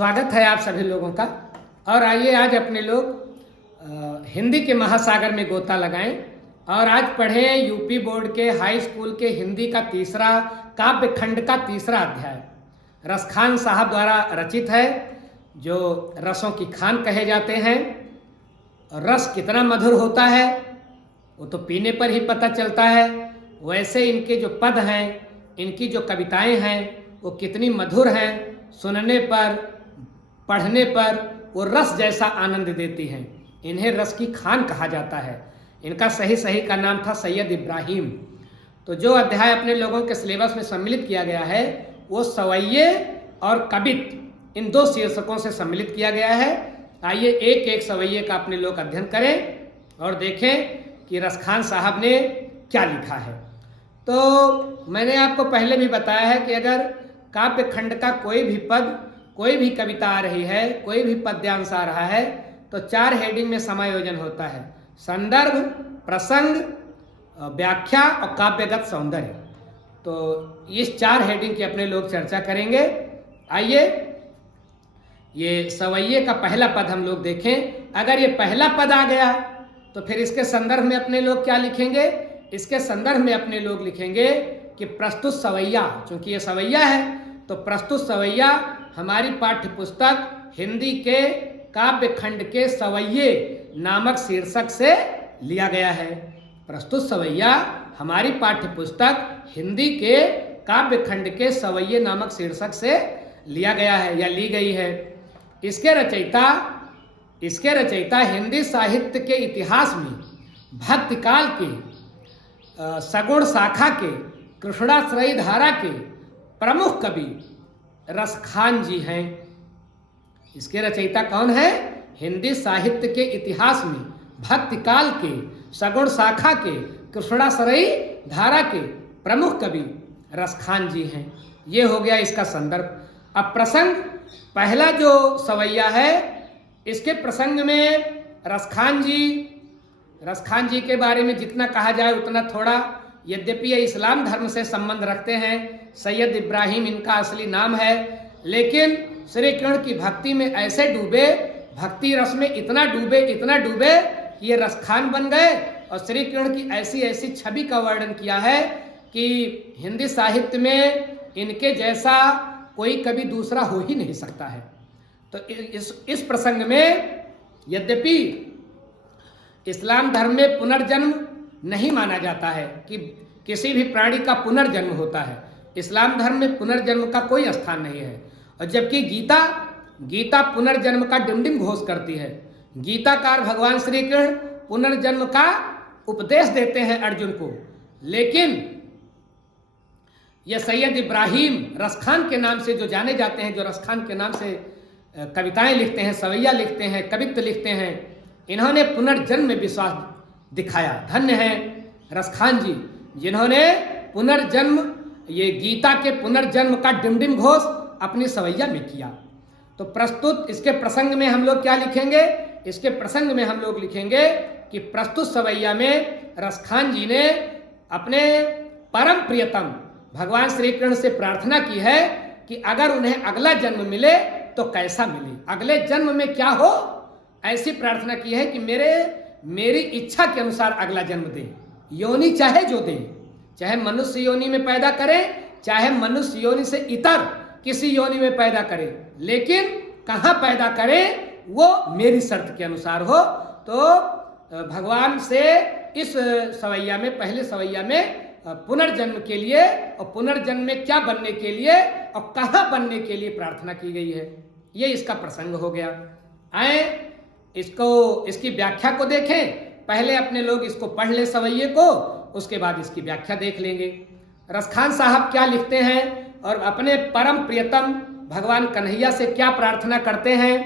स्वागत है आप सभी लोगों का। और आइए आज अपने लोग हिंदी के महासागर में गोता लगाएं और आज पढ़ें यूपी बोर्ड के हाई स्कूल के हिंदी का तीसरा काव्य खंड का तीसरा अध्याय रसखान साहब द्वारा रचित है, जो रसों की खान कहे जाते हैं। रस कितना मधुर होता है वो तो पीने पर ही पता चलता है, वैसे इनके जो पद हैं, इनकी जो कविताएं हैं वो कितनी मधुर हैं। सुनने पर, पढ़ने पर वो रस जैसा आनंद देती हैं। इन्हें रस की खान कहा जाता है। इनका सही का नाम था सैयद इब्राहिम। तो जो अध्याय अपने लोगों के सिलेबस में सम्मिलित किया गया है वो सवैये और कवित इन दो शीर्षकों से सम्मिलित किया गया है। आइए एक एक सवैये का अपने लोग अध्ययन करें और देखें कि रसखान साहब ने क्या लिखा है। तो मैंने आपको पहले भी बताया है कि अगर काव्य खंड का कोई भी पद, कोई भी कविता आ रही है, कोई भी पद्यांश आ रहा है तो 4 हेडिंग में समायोजन होता है: संदर्भ, प्रसंग, व्याख्या और काव्यगत सौंदर्य। तो इस 4 हेडिंग की अपने लोग चर्चा करेंगे। आइए ये सवैये का पहला पद हम लोग देखें। अगर ये पहला पद आ गया तो फिर इसके संदर्भ में अपने लोग क्या लिखेंगे? इसके संदर्भ में अपने लोग लिखेंगे कि प्रस्तुत सवैया, चूंकि ये सवैया है तो प्रस्तुत सवैया हमारी पाठ्य पुस्तक हिंदी के काव्य खंड के सवैये नामक शीर्षक से लिया गया है। प्रस्तुत सवैया हमारी पाठ्य पुस्तक हिंदी के काव्य खंड के सवैये नामक शीर्षक से लिया गया है या ली गई है। इसके रचयिता हिंदी साहित्य के इतिहास में भक्ति काल के, सगुण शाखा के, कृष्णाश्रयी धारा के प्रमुख कवि रसखान जी हैं। इसके रचयिता कौन है? हिंदी साहित्य के इतिहास में भक्ति काल के, सगुण शाखा के, कृष्णाश्रयी धारा के प्रमुख कवि रसखान जी हैं। ये हो गया इसका संदर्भ। अब प्रसंग, पहला जो सवैया है इसके प्रसंग में रसखान जी के बारे में जितना कहा जाए उतना थोड़ा। यद्यपि ये इस्लाम धर्म से संबंध रखते हैं, सैयद इब्राहिम इनका असली नाम है, लेकिन श्री कृष्ण की भक्ति में ऐसे डूबे, भक्ति रस में इतना डूबे कि ये रसखान बन गए। और श्री कृष्ण की ऐसी छवि का वर्णन किया है कि हिंदी साहित्य में इनके जैसा कोई कवि दूसरा हो ही नहीं सकता है। तो इस प्रसंग में यद्यपि इस्लाम धर्म में पुनर्जन्म नहीं माना जाता है कि किसी भी प्राणी का पुनर्जन्म होता है, इस्लाम धर्म में पुनर्जन्म का कोई स्थान नहीं है। और जबकि गीता पुनर्जन्म का डिमडिम घोष करती है। गीताकार भगवान श्री कृष्ण पुनर्जन्म का उपदेश देते हैं अर्जुन को, लेकिन यह सैयद इब्राहिम रसखान के नाम से जो जाने जाते हैं, जो रसखान के नाम से कविताएं लिखते हैं, सवैया लिखते हैं, कवित्व लिखते हैं, इन्होंने पुनर्जन्म में विश्वास दिखाया। धन्य है रसखान जी जिन्होंने पुनर्जन्म, ये गीता के पुनर्जन्म का डिमडिम घोष अपनी सवैया में किया। तो प्रस्तुत इसके प्रसंग में हम लोग क्या लिखेंगे? इसके प्रसंग में हम लोग लिखेंगे कि प्रस्तुत सवैया में रसखान जी ने अपने परम प्रियतम भगवान श्री कृष्ण से प्रार्थना की है कि अगर उन्हें अगला जन्म मिले तो कैसा मिले, अगले जन्म में क्या हो, ऐसी प्रार्थना की है कि मेरी इच्छा के अनुसार अगला जन्म दे। योनि चाहे जो दे, चाहे मनुष्य योनि में पैदा करे, चाहे मनुष्य योनि से इतर किसी योनि में पैदा करे, लेकिन कहाँ पैदा करे वो मेरी शर्त के अनुसार हो। तो भगवान से इस सवैया में, पहले सवैया में पुनर्जन्म के लिए और पुनर्जन्म में क्या बनने के लिए और कहाँ बनने के लिए प्रार्थना की गई है। ये इसका प्रसंग हो गया। आए इसकी व्याख्या को देखें। पहले अपने लोग इसको पढ़ ले सवैये को, उसके बाद इसकी व्याख्या देख लेंगे। रसखान साहब क्या लिखते हैं और अपने परम प्रियतम भगवान कन्हैया से क्या प्रार्थना करते हैं।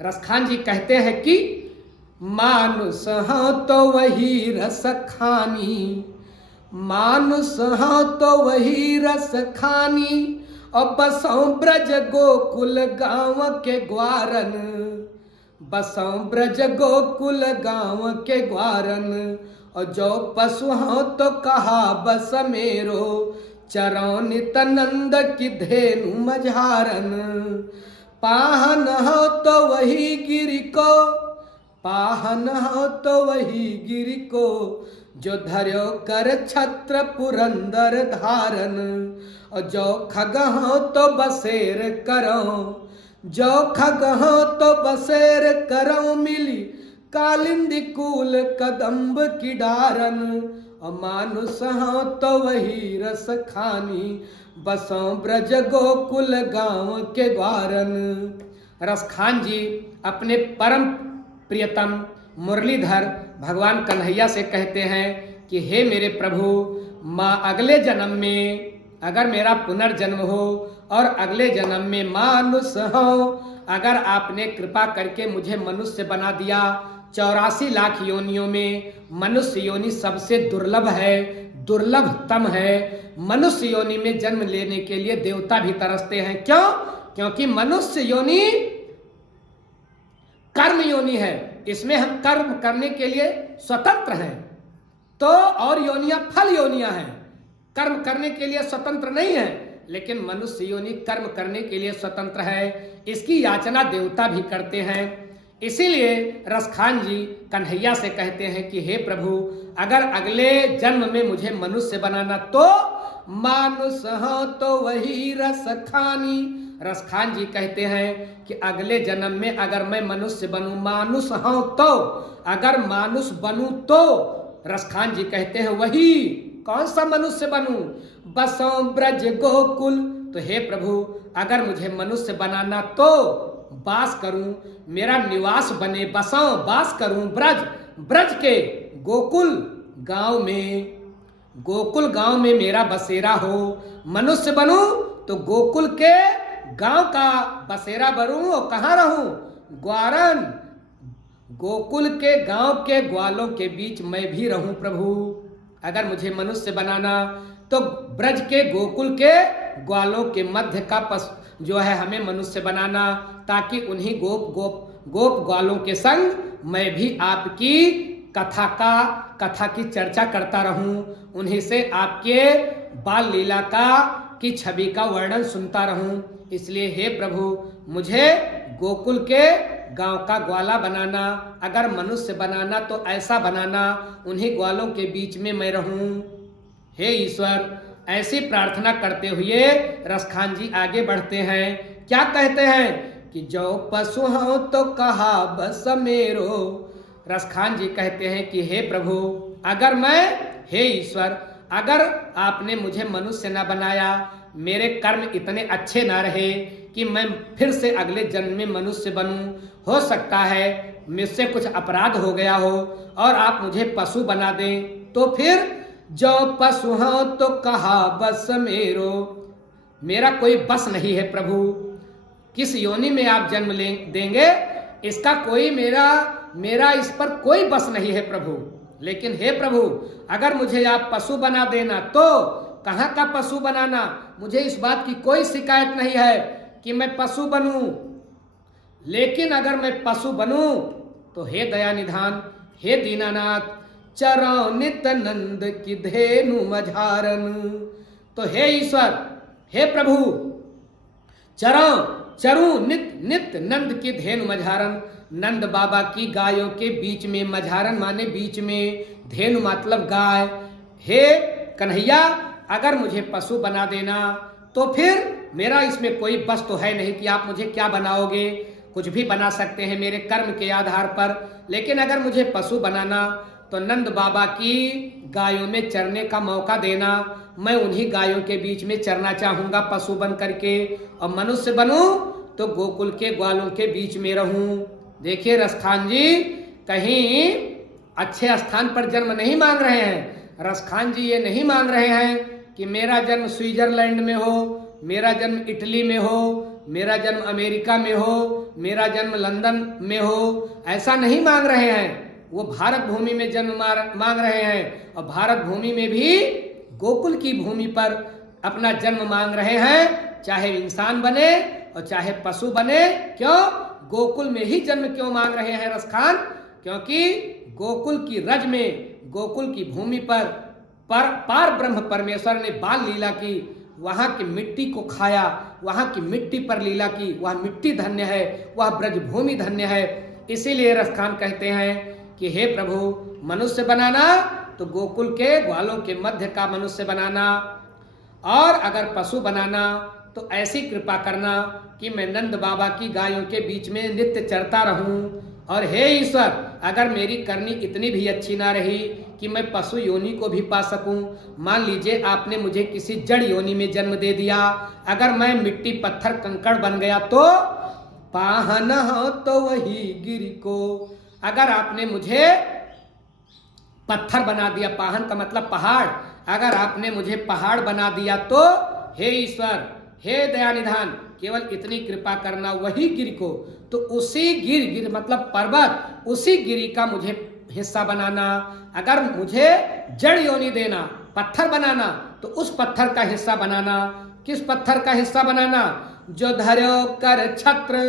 रसखान जी कहते हैं कि मानुष हाँ तो वही रस खानी, मानुष हाँ तो वही रस खानी, और बसों ब्रज गोकुल गाँव के ग्वारन, बसों ब्रज गोकुल गाँव के ग्वारन, और जो पशु हाँ तो कहा बस मेरो, चरौ नित नंद की धेनु मझारन, पाहन हो तो वही गिरी को, पाहन हो तो वही गिरी को, जो धर्यो कर छत्र पुरंदर धारन। और जो खग हो तो बसेर करो, जो खग हो तो बसेर करो, मिली कालिंदी कूल कदम्ब की डारन। और मानुष हो तो वही रस खानी, बसों ब्रज गोकुल गांव के द्वारन। रसखान जी अपने परम प्रियतम मुरलीधर भगवान कन्हैया से कहते हैं कि हे मेरे प्रभु, माँ अगले जन्म में अगर मेरा पुनर्जन्म हो और अगले जन्म में मानुष हो, अगर आपने कृपा करके मुझे मनुष्य बना दिया, 84 लाख योनियों में मनुष्य योनि सबसे दुर्लभ है, दुर्लभतम है। मनुष्य योनि में जन्म लेने के लिए देवता भी तरसते हैं। क्यों? क्योंकि मनुष्य योनि कर्म योनि है, इसमें हम कर्म करने के लिए स्वतंत्र हैं। तो और योनियां फल योनियां हैं, कर्म करने के लिए स्वतंत्र नहीं है, लेकिन मनुष्य योनि कर्म करने के लिए स्वतंत्र है। इसकी याचना देवता भी करते हैं। इसीलिए रसखान जी कन्हैया से कहते हैं कि हे प्रभु, अगर अगले जन्म में मुझे मनुष्य बनाना तो मानुष हो तो वही रसखानी। रसखान जी कहते हैं कि अगले जन्म में अगर मैं मनुष्य बनूं, मानुष हो तो, अगर मानुष बनूं तो रसखान जी कहते हैं वही कौन सा मनुष्य बनूं, बसों ब्रज गोकुल। तो हे प्रभु, अगर मुझे मनुष्य बनाना तो वास करूं, मेरा निवास बने, बसों वास करूं ब्रज, ब्रज के गोकुल गांव में, गोकुल गांव में मेरा बसेरा हो। मनुष्य बनूं तो गोकुल के गांव का बसेरा बनूं और कहाँ रहूं? ग्वारन, गोकुल के गांव के ग्वालों के बीच मैं भी रहूं प्रभु। अगर मुझे मनुष्य बनाना तो ब्रज के गोकुल के ग्वालों के मध्य का जो है हमें मनुष्य बनाना, ताकि उन्हीं गोप ग्वालों के संग मैं भी आपकी कथा की चर्चा करता रहूं, उन्हीं से आपके बाल लीला की छवि का वर्णन सुनता रहूं। इसलिए हे प्रभु, मुझे गोकुल के गांव का ग्वाला बनाना, अगर मनुष्य बनाना तो ऐसा बनाना उन्हीं ग्वालों के बीच में मैं रहूं। हे ईश्वर, ऐसी प्रार्थना करते हुए रसखान जी आगे बढ़ते हैं। क्या कहते हैं कि जो पशु हो तो कहा बस मेरो। रसखान जी कहते हैं कि हे प्रभु, अगर मैं, हे ईश्वर, अगर आपने मुझे मनुष्य न बनाया, मेरे कर्म इतने अच्छे ना रहे कि मैं फिर से अगले जन्म में मनुष्य बनूं, हो सकता है मुझसे कुछ अपराध हो गया हो और आप मुझे पशु बना दें, तो फिर जो पशु हो तो कहा बस मेरो, मेरा कोई बस नहीं है प्रभु। किस योनि में आप जन्म देंगे इसका कोई मेरा इस पर कोई बस नहीं है प्रभु। लेकिन हे प्रभु, अगर मुझे आप पशु बना देना तो कहाँ का पशु बनाना, मुझे इस बात की कोई शिकायत नहीं है कि मैं पशु बनूं, लेकिन अगर मैं पशु बनूं तो हे दयानिधान, हे दीनानाथ, चरो नित नंद की धेनु मझारन। तो हे ईश्वर, हे प्रभु, चरू नित नंद की धेनु मझारन, नंद बाबा की गायों के बीच में, मझारन माने बीच में, धेनु मतलब गाय। हे कन्हैया, अगर मुझे पशु बना देना तो फिर मेरा इसमें कोई बस तो है नहीं कि आप मुझे क्या बनाओगे, कुछ भी बना सकते हैं मेरे कर्म के आधार पर। लेकिन अगर मुझे पशु बनाना तो नंद बाबा की गायों में चरने का मौका देना, मैं उन्हीं गायों के बीच में चरना चाहूँगा पशु बन करके, और मनुष्य बनूं तो गोकुल के ग्वालों के बीच में रहूं। देखिए रसखान जी कहीं अच्छे स्थान पर जन्म नहीं मांग रहे हैं। रसखान जी ये नहीं मांग रहे हैं कि मेरा जन्म स्विट्जरलैंड में हो, मेरा जन्म इटली में हो, मेरा जन्म अमेरिका में हो, मेरा जन्म लंदन में हो, ऐसा नहीं मांग रहे हैं। वो भारत भूमि में जन्म मांग रहे हैं, और भारत भूमि में भी गोकुल की भूमि पर अपना जन्म मांग रहे हैं, चाहे इंसान बने और चाहे पशु बने। क्यों? गोकुल में ही जन्म क्यों मांग रहे हैं रसखान? क्योंकि गोकुल की रज में, गोकुल की भूमि पर पार ब्रह्म परमेश्वर ने बाल लीला की, वहाँ की मिट्टी को खाया, वहाँ की मिट्टी पर लीला की, वह मिट्टी धन्य है, वह ब्रजभूमि धन्य है। इसीलिए रसखान कहते हैं कि हे प्रभु, मनुष्य बनाना तो गोकुल के ग्वालों के मध्य का मनुष्य बनाना, और अगर पशु बनाना तो ऐसी कृपा करना कि मैं नंद बाबा की गायों के बीच में नित्य चरता रहूं। और हे ईश्वर, अगर मेरी करनी इतनी भी अच्छी ना रही कि मैं पशु योनि को भी पा सकूं, मान लीजिए आपने मुझे किसी जड़ योनि में जन्म दे दिया, अगर मैं मिट्टी पत्थर कंकड़ बन गया तो पाहन हो तो वही गिर को। अगर आपने मुझे पत्थर बना दिया, पाहन का मतलब पहाड़, अगर आपने मुझे पहाड़ बना दिया तो हे ईश्वर, हे दयानिधान, केवल इतनी कृपा करना वही गिर को, तो उसी गिर मतलब पर्वत, उसी गिरी का मुझे हिस्सा बनाना। अगर मुझे जड़ योनि देना, पत्थर बनाना, तो उस पत्थर का हिस्सा बनाना। किस पत्थर का हिस्सा बनाना? जो धर्यो कर छत्र,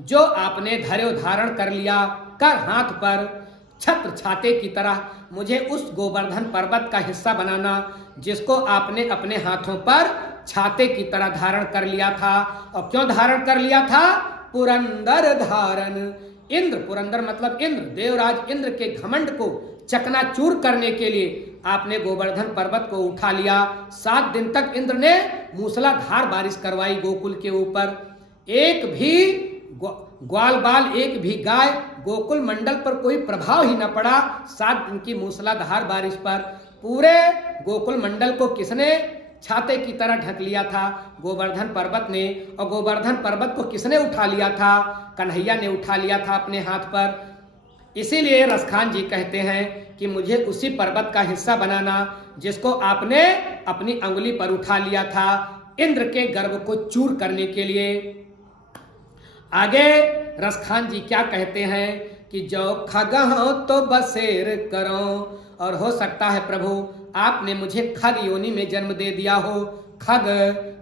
जो आपने धर्यो धारण कर लिया, कर हाथ पर छत्र छाते की तरह, मुझे उस गोवर्धन पर्वत का हिस्सा बनाना जिसको आपने अपने हाथों पर छाते की तरह धारण कर लिया था। और क्यों धारण कर लिया था? पुरंदर धारण। इंद्र, पुरंदर मतलब इंद्र, देवराज इंद्र के घमंड को चकनाचूर करने के लिए आपने गोवर्धन पर्वत को उठा लिया। 7 दिन तक इंद्र ने मूसलाधार बारिश करवाई गोकुल के ऊपर। एक भी ग्वाल बाल, एक भी गाय, गोकुल मंडल पर कोई प्रभाव ही न पड़ा 7 दिन की मूसलाधार बारिश पर। पूरे गोकुल मंडल को किसने छाते की तरह ढक लिया था? गोवर्धन पर्वत ने। और गोवर्धन पर्वत को किसने उठा लिया था? कन्हैया ने उठा लिया था अपने हाथ पर। इसीलिए रसखान जी कहते हैं कि मुझे उसी पर्वत का हिस्सा बनाना जिसको आपने अपनी अंगुली पर उठा लिया था इंद्र के गर्व को चूर करने के लिए। आगे रसखान जी क्या कहते हैं कि जो खग हो तो बसेर करो, और हो सकता है प्रभु आपने मुझे खग योनि में जन्म दे दिया हो। खग,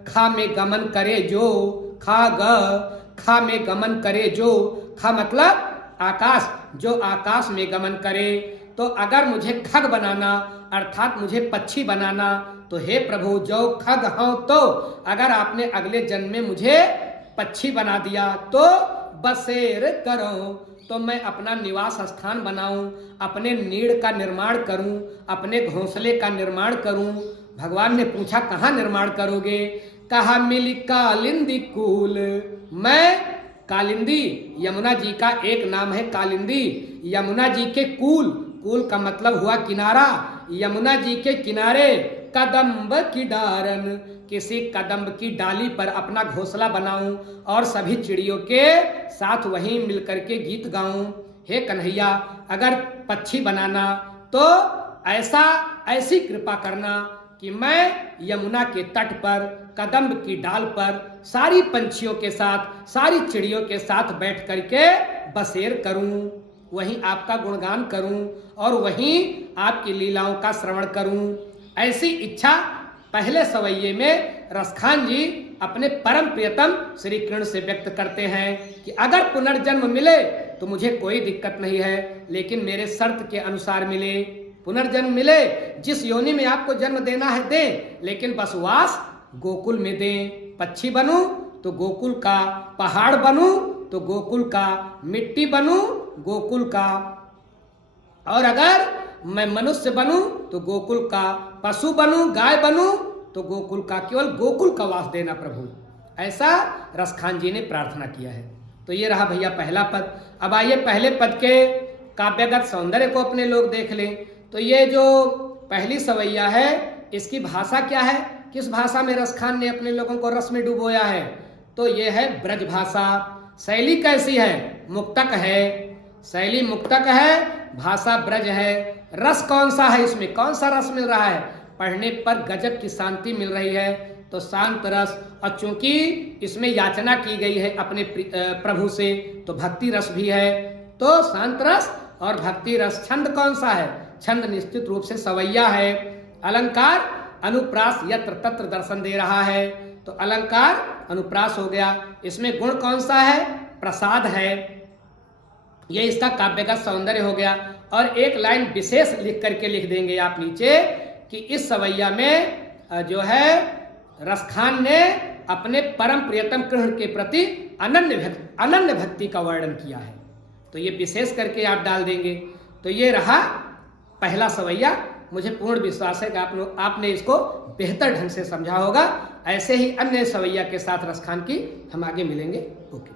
खा में गमन करे जो, खाग, खा में गमन करे जो, खा मतलब आकाश, जो आकाश में गमन करे। तो अगर मुझे खग बनाना अर्थात मुझे पक्षी बनाना, तो हे प्रभु जो खग हो, तो अगर आपने अगले जन्म में मुझे पक्षी बना दिया तो बसेर करो, तो मैं अपना निवास स्थान बनाऊं, अपने नीड़ का निर्माण करूं, अपने घोंसले का निर्माण करूं। भगवान ने पूछा कहाँ निर्माण करोगे? कहा मिली कालिंदी कूल। मैं कालिंदी, यमुना जी का एक नाम है कालिंदी, यमुना जी के कूल, कूल का मतलब हुआ किनारा, यमुना जी के किनारे कदम्ब की डारन, किसी कदम्ब की डाली पर अपना घोंसला बनाऊं और सभी चिड़ियों के साथ वहीं मिलकर के गीत गाऊं। हे कन्हैया, अगर पक्षी बनाना तो ऐसी कृपा करना कि मैं यमुना के तट पर कदम्ब की डाल पर सारी पंछियों के साथ, सारी चिड़ियों के साथ बैठ करके बसेर करूं, वहीं आपका गुणगान करूं और वहीं आपकी लीलाओं का श्रवण करूं। ऐसी इच्छा पहले सवैये में रसखान जी अपने परम प्रियतम श्री कृष्ण से व्यक्त करते हैं कि अगर पुनर्जन्म मिले तो मुझे कोई दिक्कत नहीं है, लेकिन मेरे शर्त के अनुसार मिले। पुनर्जन्म मिले, जिस योनि में आपको जन्म देना है दें, लेकिन बस वास गोकुल में दें। पक्षी बनूं तो गोकुल का, पहाड़ बनूं तो गोकुल का, मिट्टी बनूं गोकुल का, और अगर मैं मनुष्य बनूं तो गोकुल का, पशु बनूं, गाय बनूं तो गोकुल का, केवल गोकुल का वास देना प्रभु। ऐसा रसखान जी ने प्रार्थना किया है। तो ये रहा भैया पहला पद। अब आइए पहले पद के काव्यगत सौंदर्य को अपने लोग देख लें। तो ये जो पहली सवैया है इसकी भाषा क्या है? किस भाषा में रसखान ने अपने लोगों को रस में डुबोया है? तो ये है ब्रज भाषा। शैली कैसी है? मुक्तक है, शैली मुक्तक है, भाषा ब्रज है। रस कौन सा है इसमें? कौन सा रस मिल रहा है? पढ़ने पर गजब की शांति मिल रही है, तो शांत रस। और चूंकि इसमें याचना की गई है अपने प्रभु से, तो भक्ति रस भी है। तो शांत रस और भक्ति रस। छंद कौन सा है? छंद निश्चित रूप से सवैया है। अलंकार अनुप्रास यत्र तत्र दर्शन दे रहा है, तो अलंकार अनुप्रास हो गया। इसमें गुण कौन सा है? प्रसाद है। ये इसका काव्यगत सौंदर्य हो गया। और एक लाइन विशेष लिख करके लिख देंगे आप नीचे कि इस सवैया में जो है रसखान ने अपने परम प्रियतम कृष्ण के प्रति अनन्य भक्ति का वर्णन किया है। तो ये विशेष करके आप डाल देंगे। तो ये रहा पहला सवैया। मुझे पूर्ण विश्वास है कि आपने इसको बेहतर ढंग से समझा होगा। ऐसे ही अन्य सवैया के साथ रसखान की हम आगे मिलेंगे। ओके।